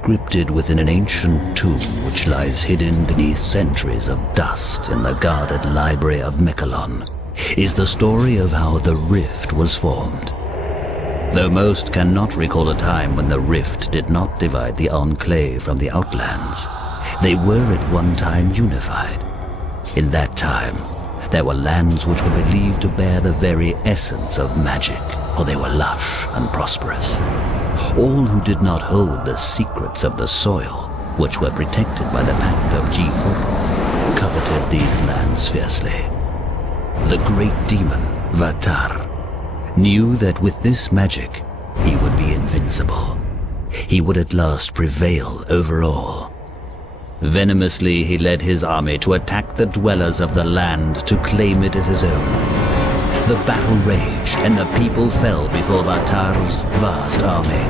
inscripted within an ancient tomb which lies hidden beneath centuries of dust in the guarded library of Miquelon, is the story of how the Rift was formed. Though most cannot recall a time when the Rift did not divide the Enclave from the Outlands, they were at one time unified. In that time, there were lands which were believed to bear the very essence of magic, for they were lush and prosperous. All who did not hold the secrets of the soil, which were protected by the Pact of G4, coveted these lands fiercely. The great demon, Vatar, knew that with this magic, he would be invincible. He would at last prevail over all. Venomously, he led his army to attack the dwellers of the land to claim it as his own. The battle raged, and the people fell before Vatar's vast army.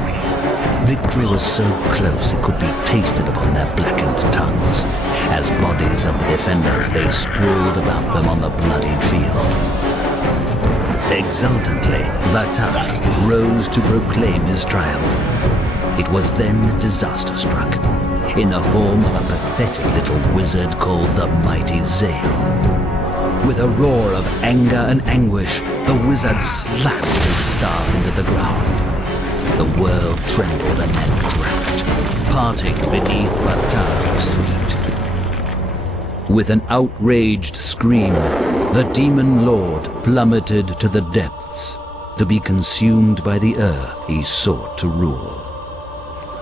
Victory was so close it could be tasted upon their blackened tongues. As bodies of the defenders lay sprawled about them on the bloodied field. Exultantly, Vatar rose to proclaim his triumph. It was then that disaster struck, in the form of a pathetic little wizard called the Mighty Zale. With a roar of anger and anguish, the wizard slapped his staff into the ground. The world trembled and then cracked, parting beneath Vatar's feet. With an outraged scream, the demon lord plummeted to the depths, to be consumed by the earth he sought to rule.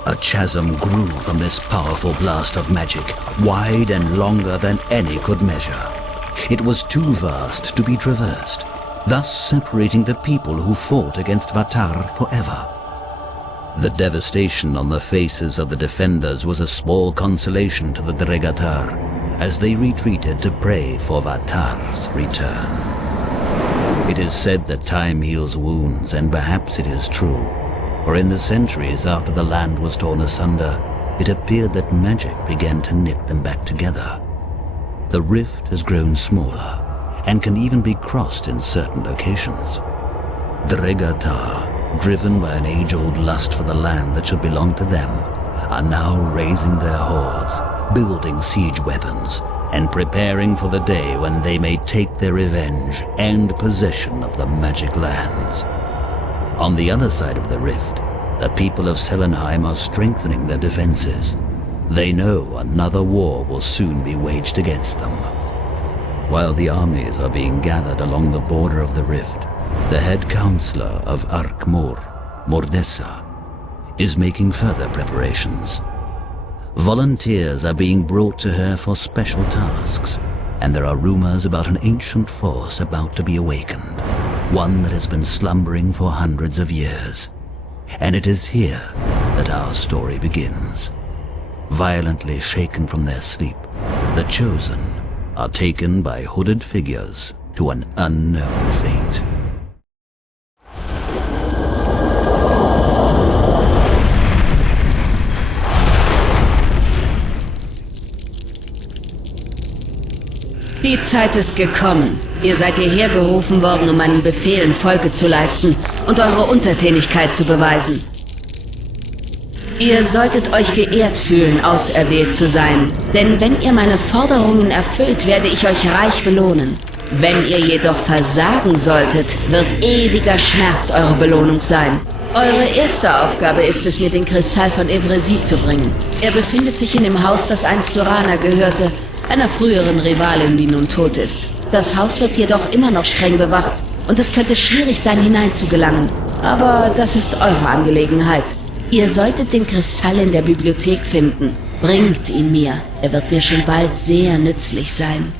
A chasm grew from this powerful blast of magic, wide and longer than any could measure. It was too vast to be traversed, thus separating the people who fought against Vatar forever. The devastation on the faces of the defenders was a small consolation to the Dregatar, as they retreated to pray for Vatar's return. It is said that time heals wounds, and perhaps it is true. For in the centuries after the land was torn asunder, it appeared that magic began to knit them back together. The rift has grown smaller, and can even be crossed in certain locations. Dregatar, driven by an age-old lust for the land that should belong to them, are now raising their hordes, building siege weapons, and preparing for the day when they may take their revenge and possession of the magic lands. On the other side of the rift, the people of Selenheim are strengthening their defenses. They know another war will soon be waged against them. While the armies are being gathered along the border of the rift, the head counselor of Arkmur, Mordessa, is making further preparations. Volunteers are being brought to her for special tasks, and there are rumors about an ancient force about to be awakened, one that has been slumbering for hundreds of years. And it is here that our story begins. Violently shaken from their sleep, the Chosen are taken by hooded figures to an unknown fate. Die Zeit ist gekommen. Ihr seid hierher gerufen worden, um meinen Befehlen Folge zu leisten und eure Untertänigkeit zu beweisen. Ihr solltet euch geehrt fühlen, auserwählt zu sein. Denn wenn ihr meine Forderungen erfüllt, werde ich euch reich belohnen. Wenn ihr jedoch versagen solltet, wird ewiger Schmerz eure Belohnung sein. Eure erste Aufgabe ist es, mir den Kristall von Evresie zu bringen. Er befindet sich in dem Haus, das einst zu Rana gehörte, einer früheren Rivalin, die nun tot ist. Das Haus wird jedoch immer noch streng bewacht und es könnte schwierig sein, hineinzugelangen. Aber das ist eure Angelegenheit. Ihr solltet den Kristall in der Bibliothek finden. Bringt ihn mir. Er wird mir schon bald sehr nützlich sein.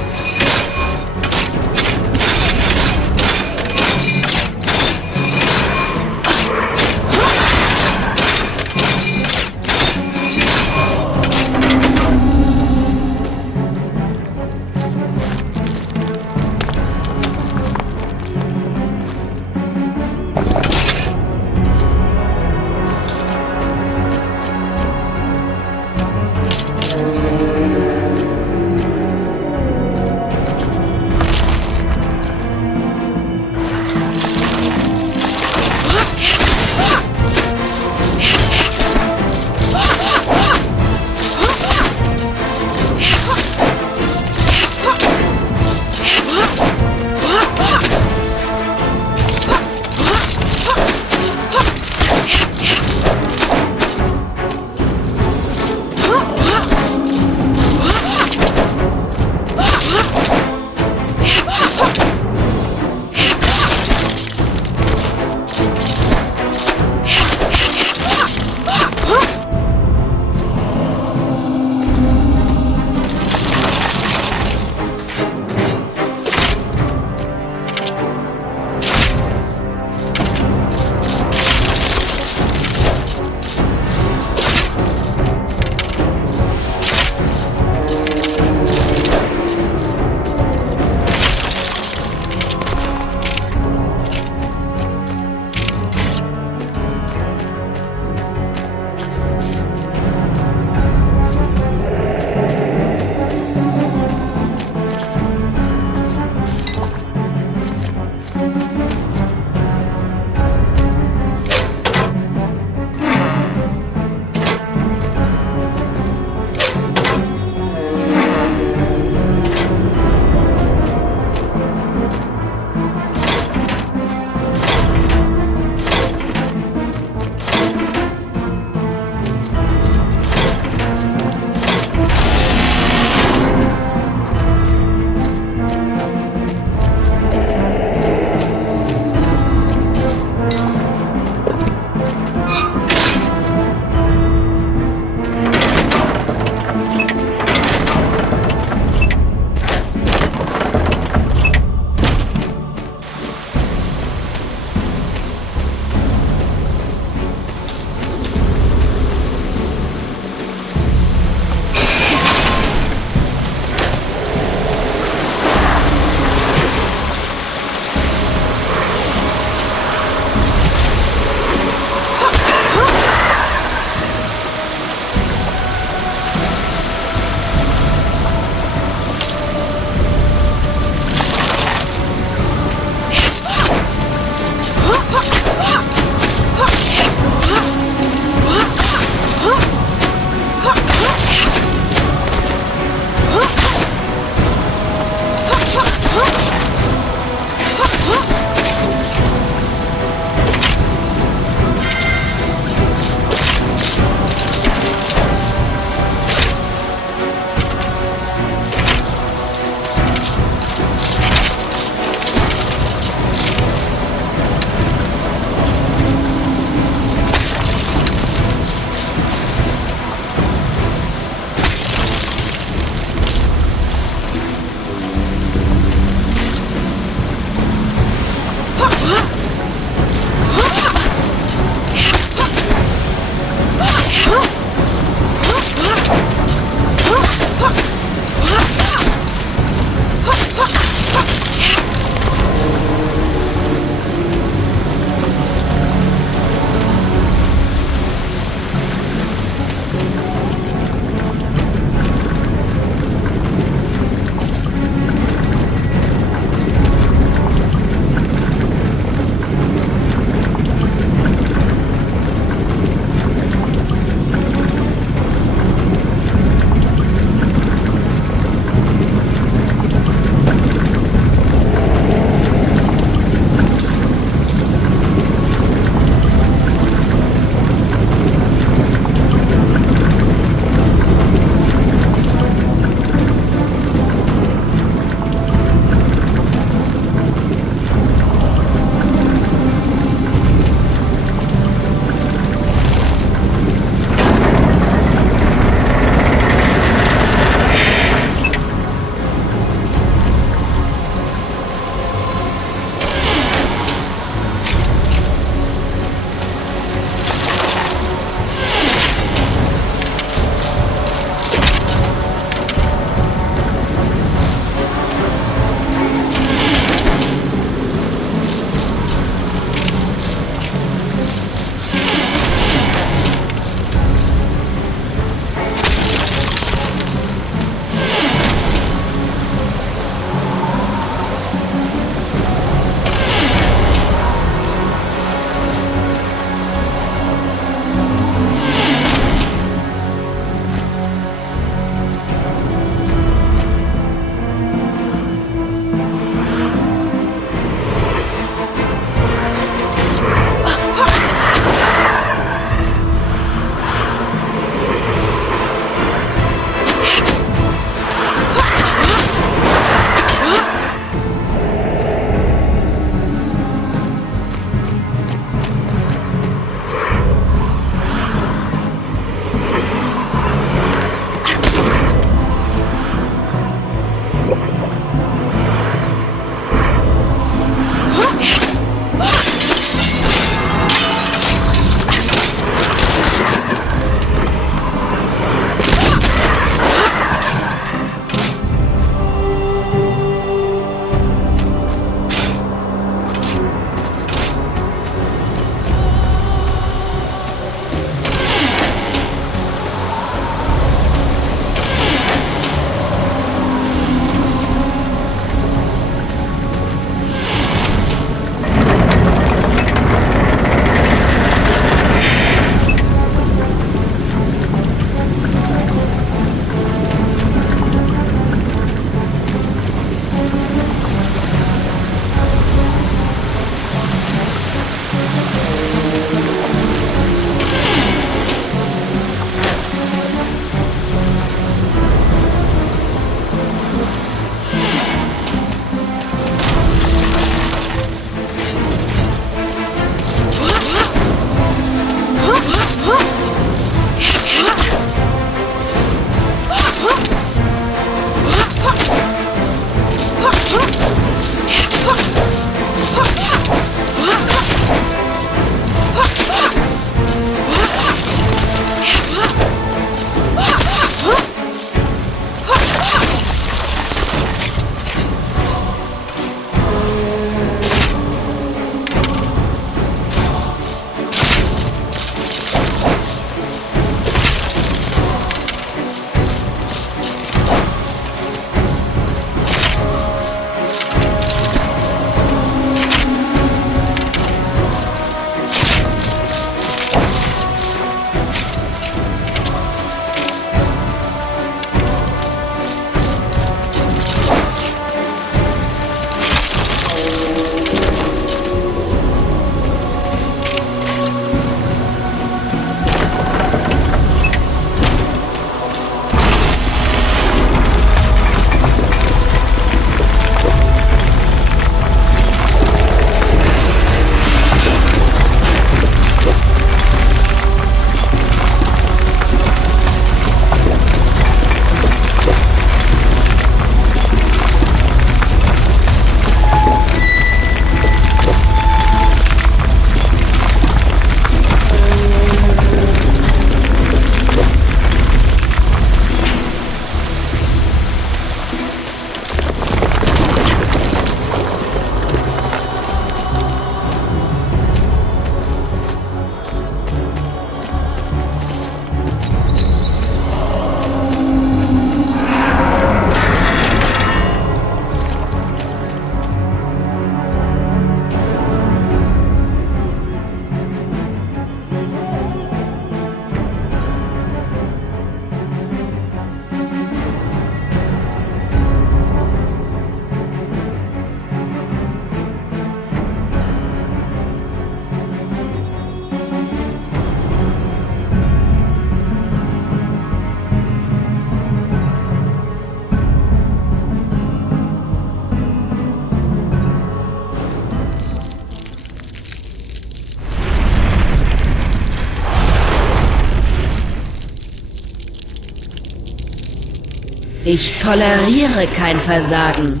Ich toleriere kein Versagen.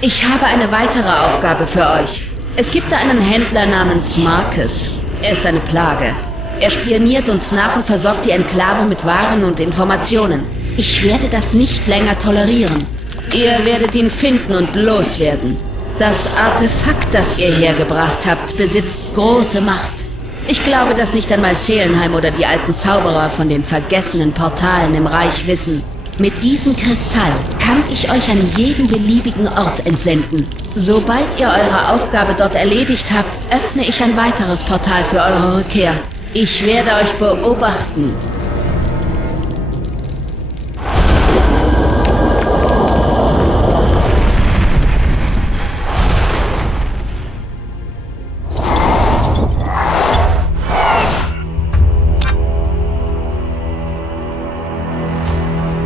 Ich habe eine weitere Aufgabe für euch. Es gibt da einen Händler namens Marcus. Er ist eine Plage. Er spioniert uns nach und versorgt die Enclave mit Waren und Informationen. Ich werde das nicht länger tolerieren. Ihr werdet ihn finden und loswerden. Das Artefakt, das ihr hergebracht habt, besitzt große Macht. Ich glaube, dass nicht einmal Seelenheim oder die alten Zauberer von den vergessenen Portalen im Reich wissen. Mit diesem Kristall kann ich euch an jeden beliebigen Ort entsenden. Sobald ihr eure Aufgabe dort erledigt habt, öffne ich ein weiteres Portal für eure Rückkehr. Ich werde euch beobachten